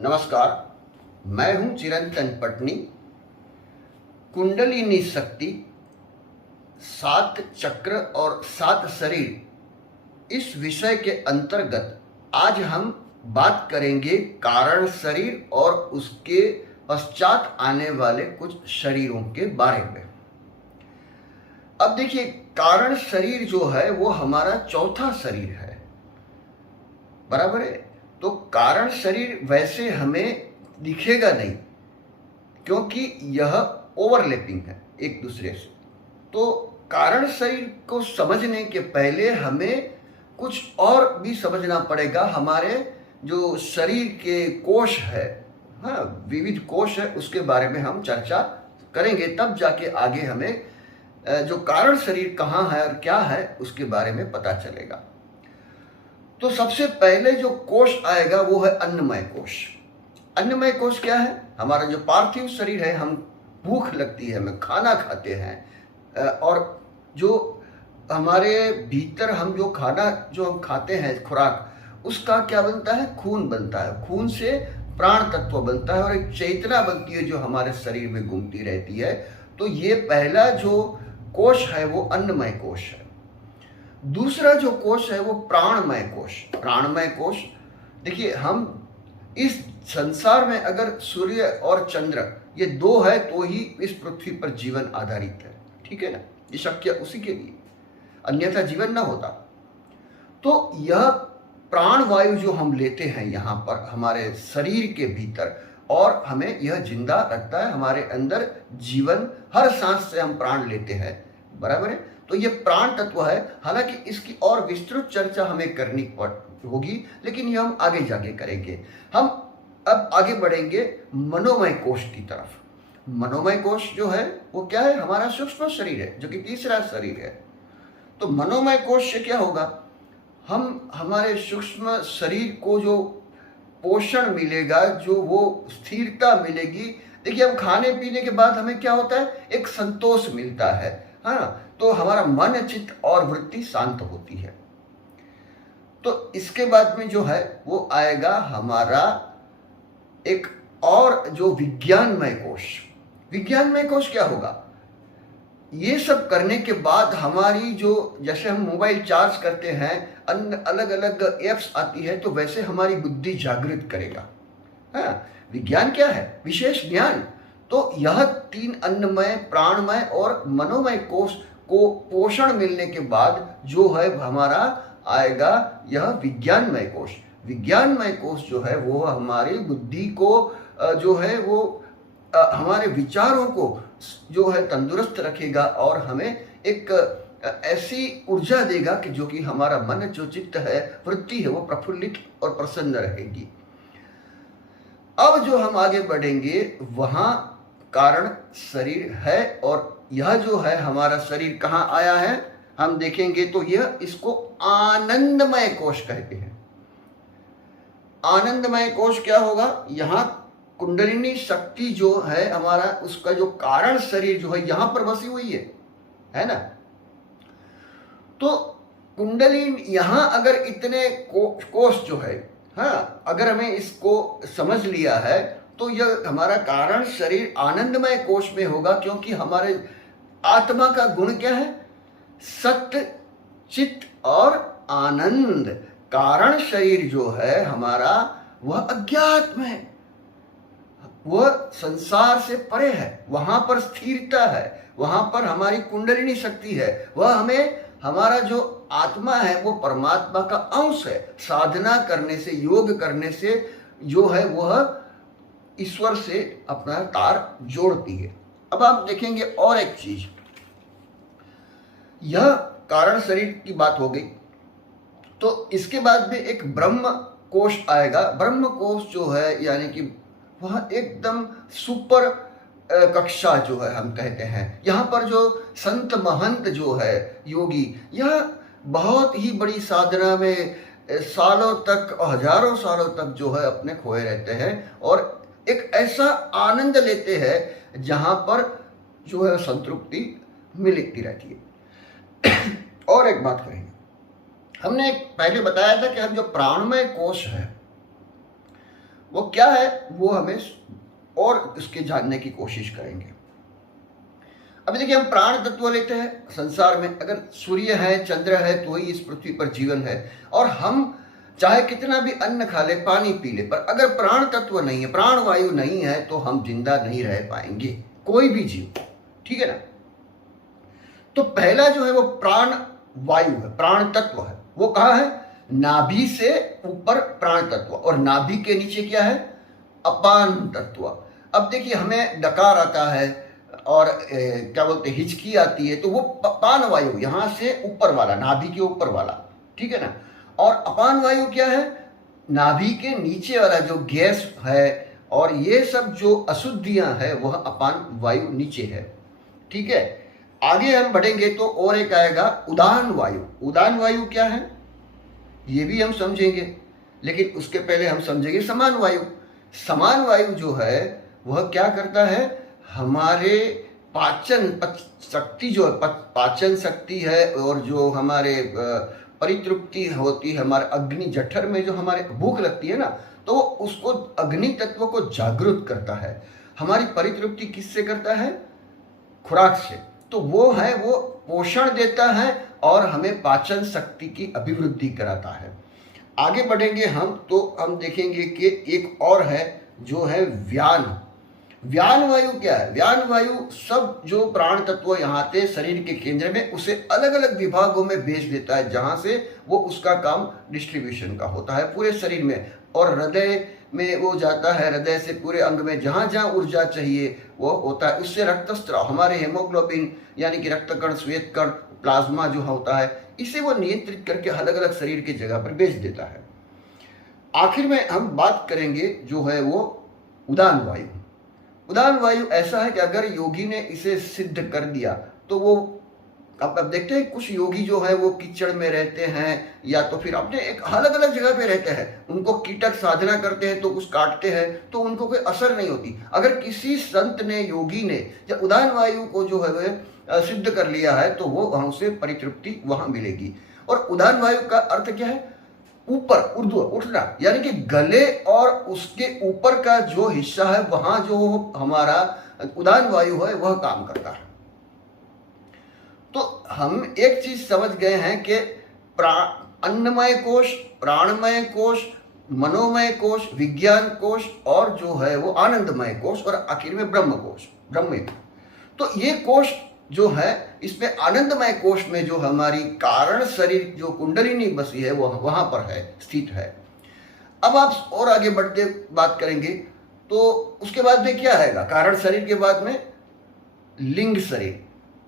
नमस्कार, मैं हूं चिरंतन पटनी। कुंडलिनी शक्ति, 7 चक्र और 7 शरीर, इस विषय के अंतर्गत आज हम बात करेंगे कारण शरीर और उसके पश्चात आने वाले कुछ शरीरों के बारे में। अब देखिए, कारण शरीर जो है वो हमारा चौथा शरीर है, बराबर है। तो कारण शरीर वैसे हमें दिखेगा नहीं, क्योंकि यह ओवरलैपिंग है एक दूसरे से। तो कारण शरीर को समझने के पहले हमें कुछ और भी समझना पड़ेगा। हमारे जो शरीर के कोश है, हाँ, विविध कोश है, उसके बारे में हम चर्चा करेंगे, तब जाके आगे हमें जो कारण शरीर कहाँ है और क्या है उसके बारे में पता चलेगा। तो सबसे पहले जो कोश आएगा वो है अन्नमय कोश। अन्नमय कोश क्या है? हमारा जो पार्थिव शरीर है, हम भूख लगती है, हमें खाना खाते हैं, और जो हमारे भीतर हम जो खाना जो हम खाते हैं, खुराक, उसका क्या बनता है? खून बनता है। खून से प्राण तत्व बनता है और एक चेतना बनती है जो हमारे शरीर में घूमती रहती है। तो ये पहला जो कोश है वो अन्नमय कोश है। दूसरा जो कोश है वो प्राणमय कोश। प्राणमय कोश, देखिए, हम इस संसार में अगर सूर्य और चंद्र ये दो है तो ही इस पृथ्वी पर जीवन आधारित है, ठीक है ना। ये शक्य उसी के लिए, अन्यथा जीवन ना होता। तो यह प्राण वायु जो हम लेते हैं यहाँ पर हमारे शरीर के भीतर, और हमें यह जिंदा रखता है, हमारे अंदर जीवन, हर सांस से हम प्राण लेते हैं, बराबर है। तो ये प्राण तत्व है। हालांकि इसकी और विस्तृत चर्चा हमें करनी होगी, लेकिन ये हम आगे जाके करेंगे। हम अब आगे बढ़ेंगे मनोमय कोश की तरफ। मनोमय कोश जो है वो क्या है? हमारा सूक्ष्म शरीर है, जो कि तीसरा शरीर है। तो मनोमय कोश से क्या होगा? हम हमारे सूक्ष्म शरीर को जो पोषण मिलेगा, जो वो स्थिरता मिलेगी। देखिए, हम खाने पीने के बाद हमें क्या होता है? एक संतोष मिलता है, हाँ। तो हमारा मन, चित्त और वृत्ति शांत होती है। तो इसके बाद में जो है वो आएगा हमारा एक और जो विज्ञानमय कोश। विज्ञानमय कोश क्या होगा? ये सब करने के बाद हमारी जो, जैसे हम मोबाइल चार्ज करते हैं, अलग अलग एप्स आती है, तो वैसे हमारी बुद्धि जागृत करेगा, हाँ। विज्ञान क्या है? विशेष ज्ञान। तो यह 3 अन्नमय, प्राणमय और मनोमय कोश को पोषण मिलने के बाद जो है हमारा आएगा यह विज्ञानमय कोश। विज्ञानमय कोश जो है वो हमारी बुद्धि को जो है वो हमारे विचारों को जो है तंदुरुस्त रखेगा और हमें एक ऐसी ऊर्जा देगा कि जो कि हमारा मन, जो चित्त है, वृत्ति है, वो प्रफुल्लित और प्रसन्न रहेगी। अब जो हम आगे बढ़ेंगे वहां कारण शरीर है, और यह जो है हमारा शरीर कहाँ आया है हम देखेंगे। तो यह, इसको आनंदमय कोश कहते हैं। आनंदमय कोश क्या होगा? यहाँ कुंडलिनी शक्ति जो है हमारा, उसका जो कारण शरीर जो है यहां पर बसी हुई है ना। तो कुंडलिनी यहां अगर इतने कोश जो है, हाँ, अगर हमें इसको समझ लिया है तो यह हमारा कारण शरीर आनंदमय कोश में होगा, क्योंकि हमारे आत्मा का गुण क्या है? सत्य, चित्त और आनंद। कारण शरीर जो है हमारा वह अज्ञात में है, वह संसार से परे है, वहां पर स्थिरता है, वहां पर हमारी कुंडलिनी शक्ति है। वह हमें, हमारा जो आत्मा है वो परमात्मा का अंश है। साधना करने से, योग करने से जो है वह ईश्वर से अपना तार जोड़ती है। अब आप देखेंगे और एक चीज, यह कारण शरीर की बात हो गई। तो इसके बाद में एक ब्रह्म कोश आएगा। ब्रह्म कोश जो है यानी कि वह एकदम सुपर कक्षा जो है हम कहते हैं। यहाँ पर जो संत महंत जो है, योगी, यह बहुत ही बड़ी साधना में सालों तक, हजारों सालों तक जो है अपने खोए रहते हैं और एक ऐसा आनंद लेते हैं जहाँ पर जो है संतृप्ति मिलती रहती है। और एक बात करेंगे, हमने पहले बताया था कि हम जो प्राणमय कोश है वो क्या है वो हमें और उसके जानने की कोशिश करेंगे। अभी देखिए, हम प्राण तत्व लेते हैं संसार में। अगर सूर्य है, चंद्र है, तो ही इस पृथ्वी पर जीवन है। और हम चाहे कितना भी अन्न खा ले, पानी पी ले, पर अगर प्राण तत्व नहीं है, प्राण वायु नहीं है, तो हम जिंदा नहीं रह पाएंगे, कोई भी जीव। ठीक है ना। तो पहला जो है वो प्राण वायु है, प्राण तत्व है। वो कहाँ है? नाभि से ऊपर प्राण तत्व, और नाभि के नीचे क्या है? अपान तत्व। अब देखिए, हमें डकार आता है और क्या बोलते हैं, हिचकी आती है, तो वो पान वायु, यहां से ऊपर वाला, नाभि के ऊपर वाला। ठीक है ना। और अपान वायु क्या है? नाभि के नीचे वाला जो गैस है, और ये सब जो अशुद्धियां है वह अपान वायु नीचे है। ठीक है। आगे हम बढ़ेंगे तो और एक आएगा उदान वायु। उदान वायु क्या है ये भी हम समझेंगे, लेकिन उसके पहले हम समझेंगे समान वायु। समान वायु जो है वह क्या करता है? हमारे पाचन शक्ति जो है, पाचन शक्ति है, और जो हमारे परितृप्ति होती है, हमारे अग्नि जठर में जो हमारे भूख लगती है ना, तो उसको अग्नि तत्व को जागृत करता है। हमारी परितृप्ति किससे करता है? खुराक से। तो वो है, वो पोषण देता है और हमें पाचन शक्ति की अभिवृद्धि कराता है। आगे बढ़ेंगे हम तो हम देखेंगे कि एक और है जो है व्यान। व्यान वायु क्या है? व्यान वायु सब जो प्राण तत्व यहाँ थे शरीर के केंद्र में, उसे अलग अलग विभागों में भेज देता है, जहां से वो उसका काम डिस्ट्रीब्यूशन का होता है पूरे शरीर में। और हृदय में वो जाता है, हृदय से पूरे अंग में जहां जहां ऊर्जा चाहिए वो होता है। उससे रक्तस्राव, हमारे हेमोग्लोबिन यानी कि रक्तकण, श्वेत कण, प्लाज्मा जो होता है, इसे वो नियंत्रित करके अलग अलग शरीर की जगह पर भेज देता है। आखिर में हम बात करेंगे जो है वो उदान वायु। उदान वायु ऐसा है कि अगर योगी ने इसे सिद्ध कर दिया तो वो, अब देखते हैं कुछ योगी जो है वो कीचड़ में रहते हैं, या तो फिर अपने एक अलग अलग जगह पे रहते हैं, उनको कीटक साधना करते हैं तो कुछ काटते हैं तो उनको कोई असर नहीं होती। अगर किसी संत ने, योगी ने जब उदान वायु को जो है वह सिद्ध कर लिया है तो वो वहां से परितृप्ति वहां मिलेगी। और उदान वायु का अर्थ क्या है? ऊपर, ऊर्ध्व, उठना, यानी कि गले और उसके ऊपर का जो हिस्सा है वहां जो हमारा उदान वायु है वह काम करता है। तो हम एक चीज समझ गए हैं कि अन्नमय कोश, प्राणमय कोश, मनोमय कोश, विज्ञान कोश, और जो है वो आनंदमय कोश, और आखिर में ब्रह्म कोश, ब्रह्म। तो ये कोश जो है, इसमें आनंदमय कोश में जो हमारी कारण शरीर जो कुंडलिनी बसी है वो वहां पर है, स्थित है। अब आप और आगे बढ़ते बात करेंगे तो उसके बाद में क्या आएगा? कारण शरीर के बाद में लिंग शरीर।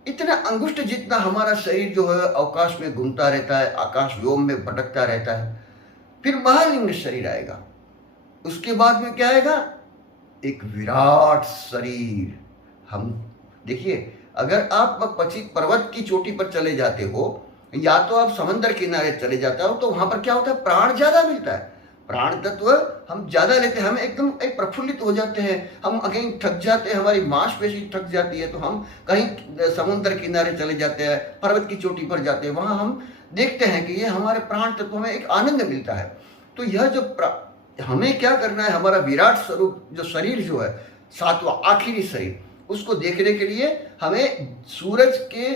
इतना अंगुष्ठ जितना हमारा शरीर जो है अवकाश में घूमता रहता है, आकाश व्योम में भटकता रहता है। फिर महालिंग शरीर आएगा। उसके बाद में क्या आएगा? एक विराट शरीर। हम देखिए, अगर आप पर्वत की चोटी पर चले जाते हो या तो आप समंदर किनारे चले जाते हो तो वहां पर क्या होता है? प्राण ज्यादा मिलता है, प्राण तत्व हम ज्यादा लेते हैं, हम एकदम एक प्रफुल्लित हो जाते हैं। हम कहीं थक जाते हैं, हमारी मांसपेशी थक जाती है तो हम कहीं समुद्र किनारे चले जाते हैं, पर्वत की चोटी पर जाते हैं, वहां हम देखते हैं कि ये हमारे प्राण तत्व में एक आनंद मिलता है। तो यह जो हमें क्या करना है, हमारा विराट स्वरूप जो शरीर जो है, सातवां आखिरी शरीर, उसको देखने के लिए हमें सूरज के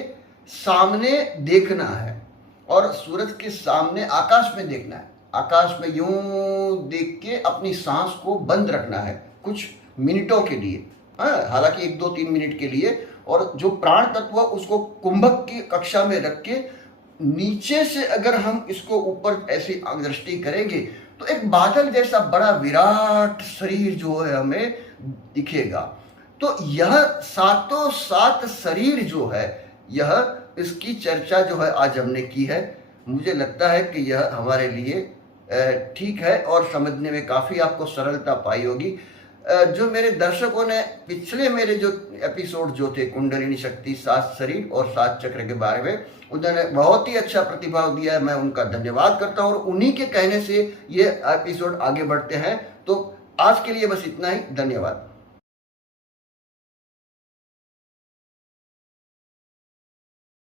सामने देखना है, और सूरज के सामने आकाश में देखना है। आकाश में यूं देख के अपनी सांस को बंद रखना है कुछ मिनटों के लिए, हालांकि 1, 2, 3 मिनट के लिए। और जो प्राण तत्व उसको कुंभक की कक्षा में रख के नीचे से अगर हम इसको ऊपर ऐसी दृष्टि करेंगे तो एक बादल जैसा बड़ा विराट शरीर जो है हमें दिखेगा। तो यह सातों सात शरीर जो है, यह इसकी चर्चा जो है आज हमने की है। मुझे लगता है कि यह हमारे लिए ठीक है और समझने में काफ़ी आपको सरलता पाई होगी। जो मेरे दर्शकों ने पिछले मेरे जो एपिसोड जो थे कुंडलिनी शक्ति, 7 शरीर और 7 चक्र के बारे में, उन्होंने बहुत ही अच्छा प्रतिभाव दिया है। मैं उनका धन्यवाद करता हूँ और उन्हीं के कहने से ये एपिसोड आगे बढ़ते हैं। तो आज के लिए बस इतना ही। धन्यवाद।